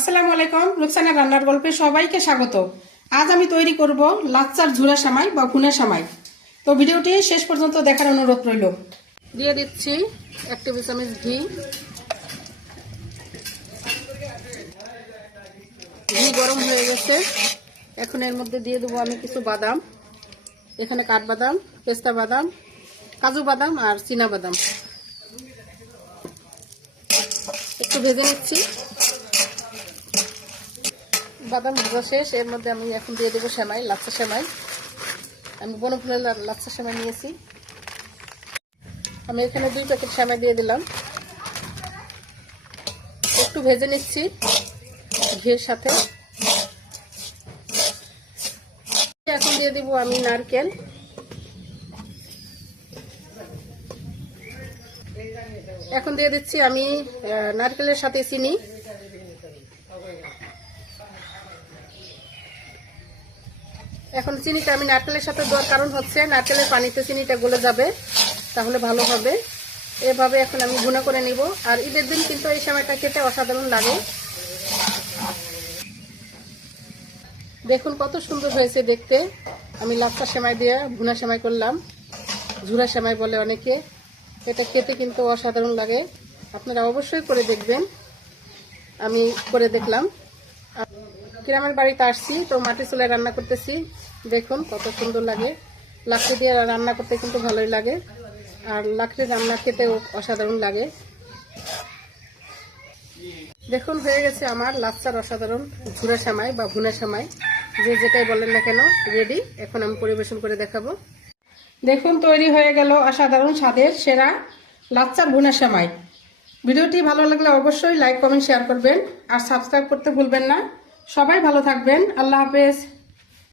আসসালামু আলাইকুম, রুকসানা রান্নার গল্পে সবাইকে স্বাগত। আজ আমি তৈরি করব লাচ্চার ঝুরা সেমাই বা ভুনা সেমাই। তো ভিডিওটি শেষ পর্যন্ত দেখার অনুরোধ রইল। দিয়ে দিচ্ছি 1 টেবিল চামচ ঘি। ঘি গরম হয়ে গেছে, এখন এর মধ্যে দিয়ে দেবো আমি কিছু বাদাম। এখানে কাঠবাদাম, পেস্তা বাদাম, কাজু বাদাম আর চীনা বাদাম। একটু ভেজে নিচ্ছি। বাদাম ভাজা শেষ, এর মধ্যে আমি এখন দিয়ে দেবো সেমাই, লাচ্চা সেমাই। আমি বনফুলের লাচ্চা সেমাই নিয়েছি। আমি এখানে 2 প্যাকেট সেমাই দিয়ে দিলাম। একটু ভেজে নিচ্ছি ঘিয়ের সাথে। এখন দিয়ে দিব আমি নারকেল। এখন দিয়ে দিচ্ছি আমি নারকেলের সাথে চিনি। এখন চিনিটা আমি নারকেলের সাথে দেওয়ার কারণ হচ্ছে নারকেলের পানিতে চিনিটা গলে যাবে, তাহলে ভালো হবে। এভাবে এখন আমি ভুনা করে নিব। আর ঈদের দিন কিন্তু এই সেমাইটা খেতে অসাধারণ লাগে। দেখুন কত সুন্দর হয়েছে দেখতে। আমি লাচ্চা সেমাই দিয়ে ভুনা সেমাই করলাম, ঝুরা সেমাই বলে অনেকে। এটা খেতে কিন্তু অসাধারণ লাগে, আপনারা অবশ্যই করে দেখবেন। আমি করে দেখলাম। গ্রামের বাড়িতে আসছি, তো মাটির চুলায় রান্না করতেছি। দেখুন কত সুন্দর লাগে। লাকড়ি দিয়ে রান্না করতে কিন্তু ভালোই লাগে, আর লাকড়ির রান্না খেতেও অসাধারণ লাগে। দেখুন হয়ে গেছে আমার লাচ্চার অসাধারণ ঝুরা সেমাই বা ভুনা সেমাই, যে যেটাই বলেন না কেন, রেডি। এখন আমি পরিবেশন করে দেখাবো। দেখুন তৈরি হয়ে গেল অসাধারণ স্বাদের সেরা লাচ্চার ভুনা সেমাই। ভিডিওটি ভালো লাগলে অবশ্যই লাইক, কমেন্ট, শেয়ার করবেন আর সাবস্ক্রাইব করতে ভুলবেন না। সবাই ভালো থাকবেন। আল্লাহ হাফেজ।